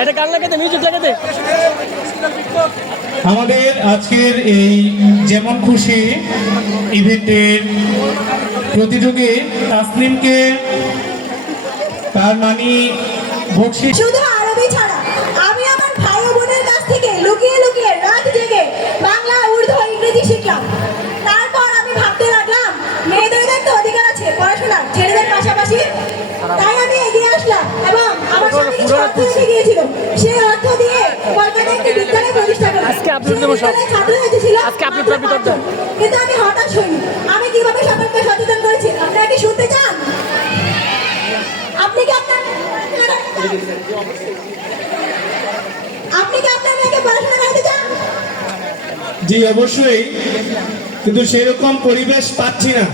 এটা গান লাগাতে? মিউজিক লাগাতে? আমাদের আজকের এই যেমন খুশি ইভেন্টের প্রতিযোগী তাসলিমকে তার নানি বকশিস শুধু আরবি ছাড়া। আমি আমার ভাই বোনের কাছ থেকে লুকিয়ে লুকিয়ে রাত জেগে বাংলা উর্দু ইংরেজি শিখলাম। তারপর আমি ভাবতে লাগলাম মেয়েদের তো অধিকার আছে পড়াশোনার ছেলেদের পাশাপাশি অর্থ এসে সেই অর্থ দিয়ে কলকাতায় একটি বিদ্যালয় প্রতিষ্ঠা করলাম আজকে আপলোড সেই সব। ছাত্র হয়েছিল আজকে আপলোড করবি তোর কিন্তু আমি হতাশ হইনি। আমি কীভাবে সচেতন করেছি? আপনারা কি শুনতে চান? আপনি কি আপনার আপনি কি আপনার মেয়েকে পড়াশোনা করাতে চান? জি অবশ্যই। কিন্তু সেরকম পরিবেশ পাচ্ছি না।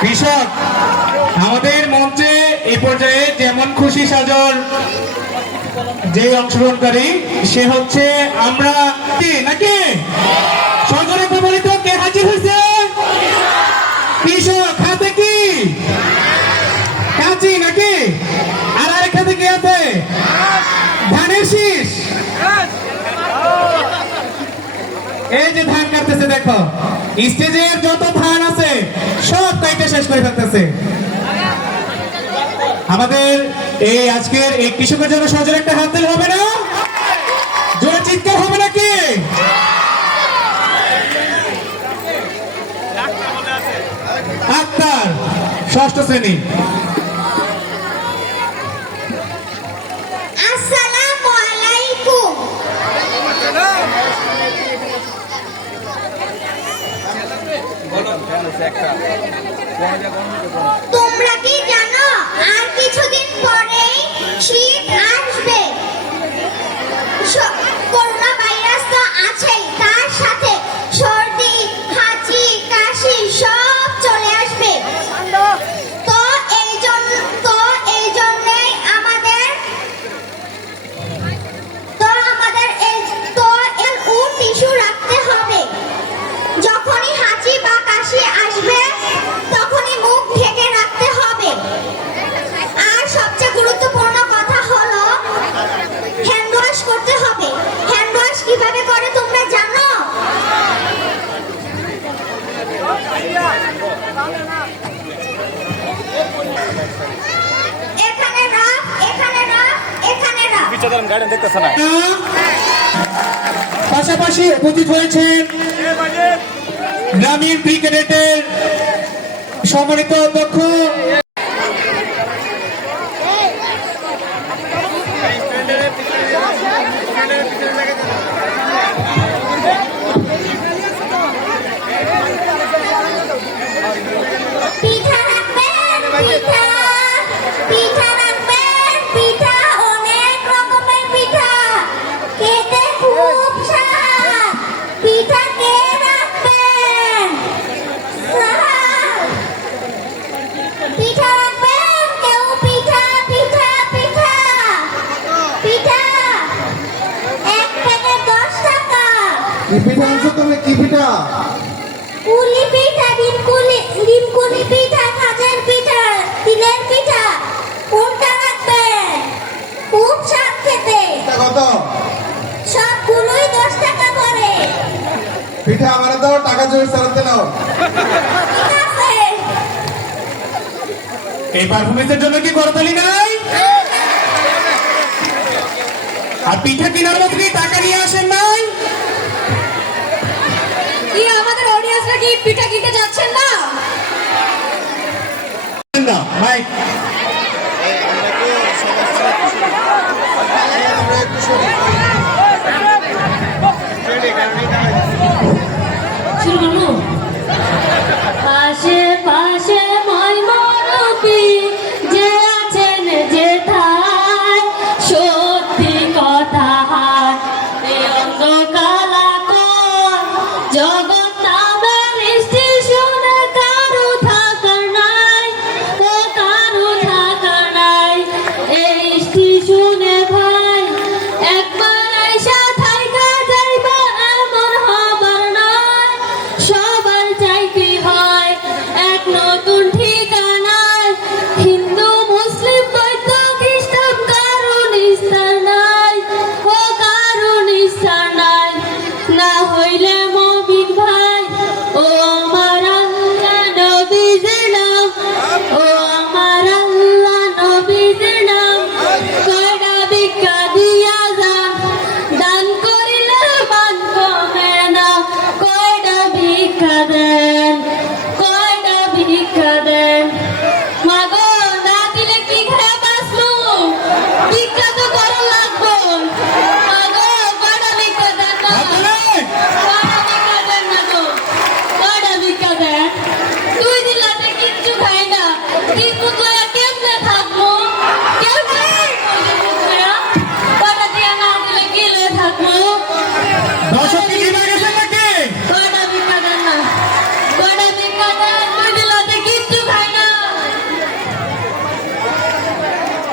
কৃষক, আমাদের মঞ্চে এই পর্যায়ে যেমন খুশি সাজর যে অংশগ্রহণকারী, সে হচ্ছে আমরা কি? নাকি? সজরে প্রবলিত কে হাজির হয়েছে? কৃষক, হাতে কি? কাঁচি নাকি? আর আরেক হাতে কি আছে? ধানের শীষ। এই যে ধান কাটতেছে, দেখো। স্টেজের যত ধান আছে, সব কাইটে শেষ করে ফেলতেছে। আমাদের এই আজকের এই কৃষকের জন্য সজোর একটা হাত দিলে হবে না? জোরে চিৎকার হবে নাকি? আক্তার, ষষ্ঠ শ্রেণি। তোমরা কি জানো রাখ গার্ডেন দেখতেছে না। পাশাপাশি উপস্থিত হয়েছেন গ্রামীণ ক্রিকেটের সম্মানিত অধ্যক্ষ। কি পিঠা আনছো তুমি কি পিঠা পুলি পিঠা ডিমকুলি ডিমকুলি পিঠা খাজের পিঠা তিলের পিঠা কোনটা রাখবেন খুব স্বাদ খেতে। কত? সবগুলোই দশ টাকা করে। পিঠা আমার দাও টাকা জোর চালাতে নাও এই পারফরমেন্সের জন্য কি করতালি নাই? আর পিঠা কেনার মতো টাকা নিয়ে আসেন নাই? অডিয়েন্সরা কি পিঠা কিনতে যাচ্ছেন না? না মাইক। শুরু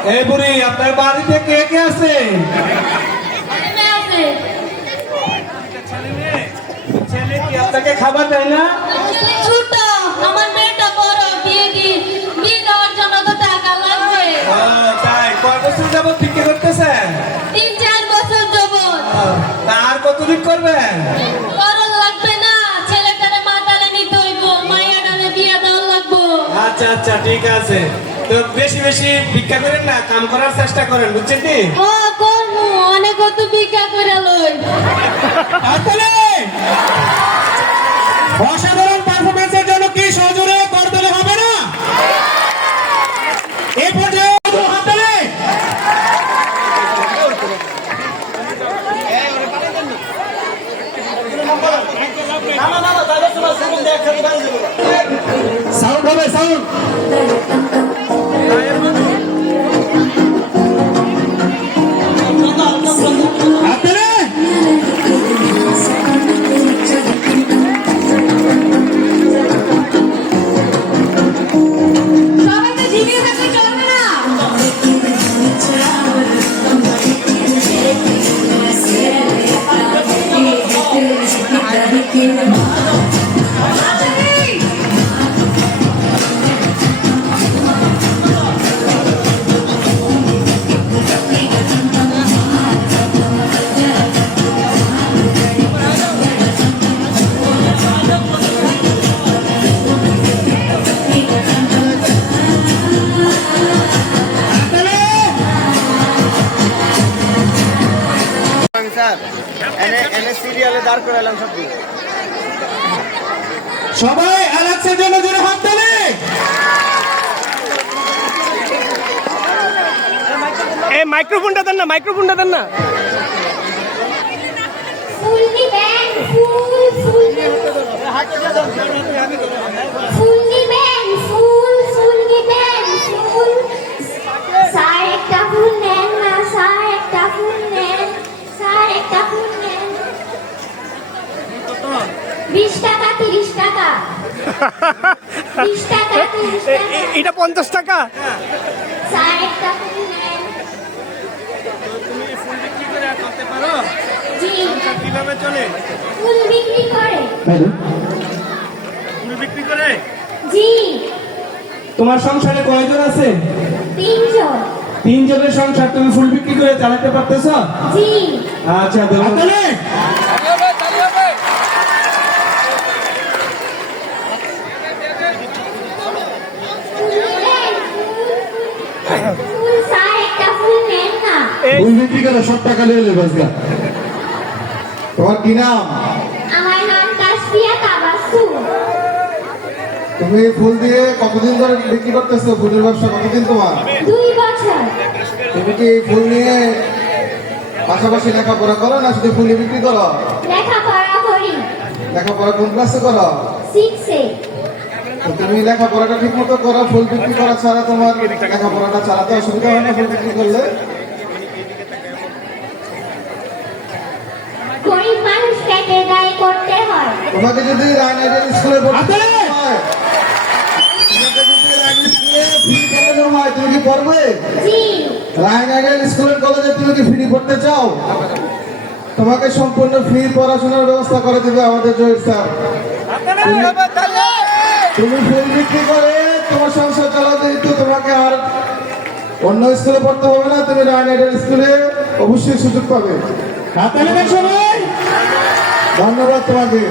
এই বুড়ি আপনার বাড়িতে কে কে আছে? ছেলে কি আপনাকে খাবার দেয় না? ছোট আমার মেয়েটা বড় বিয়ে দি বিয়ে দেওয়ার জন্য তো টাকা লাগবে। তাই। কয় বছর যাবত বিক্রি করতেছেন তিন চার বছর যাবত। তার কতদিন করবেন করণ লাগবে না। ছেলেটারে মাতালে নিতে হইব মাইয়াটারে বিয়ে দেওয়া লাগবো। আচ্ছা আচ্ছা ঠিক আছে। তো বেশি বেশি ভিক্ষা করেন না কাম করার চেষ্টা করেন বুঝছেন কি ও করমু অনেক তো ভিক্ষা করে লই। আসলে অসাধারণ পারফরমেন্সের জন্য কি সহজরে করতলে হবে না? এই পর্যায়ে হাততালি না না সিরিয়ালে দাঁড় করে এলাম সব সবাই অ্যালেক্সের জন্য জোরে হাততালি এই মাইক্রোফোনটা দেন না মাইক্রোফোনটা দেন না। ফুল ফুল। ফুল পঞ্চাশ টাকা? ফুল কীভাবে চলে ফুল বিক্রি করে ফুল বিক্রি করে জি তোমার সংসারে কয়জন আছে? তিনজন তিনজনের সংসার তুমি ফুল বিক্রি করে চালাতে পারতেছ? জি। আচ্ছা ফুল নেন, ফুল, ফুল ফুল ফুল করে সব টাকা নিয়ে নেবে আজকে তোমার কি নাম? আমার নাম তাসফিয়া তাবাসু। তুমি ফুল দিয়ে কতদিন ধরে বিক্রি করতেছো? ফুলের ব্যবসা কতদিন তোমার? দুই বছর। তুমি কি ফুল নিয়ে পাশাপাশি লেখাপড়া করো না শুধু ফুলই বিক্রি করো? লেখাপড়া করি। লেখাপড়া কোন ক্লাসে করো? সিক্সে তুমি লেখাপড়াটা ঠিক মতো করো ফুল বিক্রি করা ছাড়া তোমার লেখাপড়াটা চালাতে অসুবিধা হয় না ফুল বিক্রি করলে? তোমাকে যদি রায়ন স্কুলে ভর্তি হয়, তোমাকে যদি রায়ন স্কুলে ফ্রি তুমি কি পড়বে? জি। স্কুলের কলেজে তুমি কি ফ্রি পড়তে চাও? তোমাকে সম্পূর্ণ ফ্রি পড়াশোনার ব্যবস্থা করে দেবে আমাদের জয়ের স্যার। তুমি ফুল বিক্রি করে তোমার সংসার চালাতে তো তোমাকে আর অন্য স্কুলে পড়তে হবে না তুমি রায়নাইডের স্কুলে অবশ্যই সুযোগ পাবে। ধন্যবাদ তোমাকে।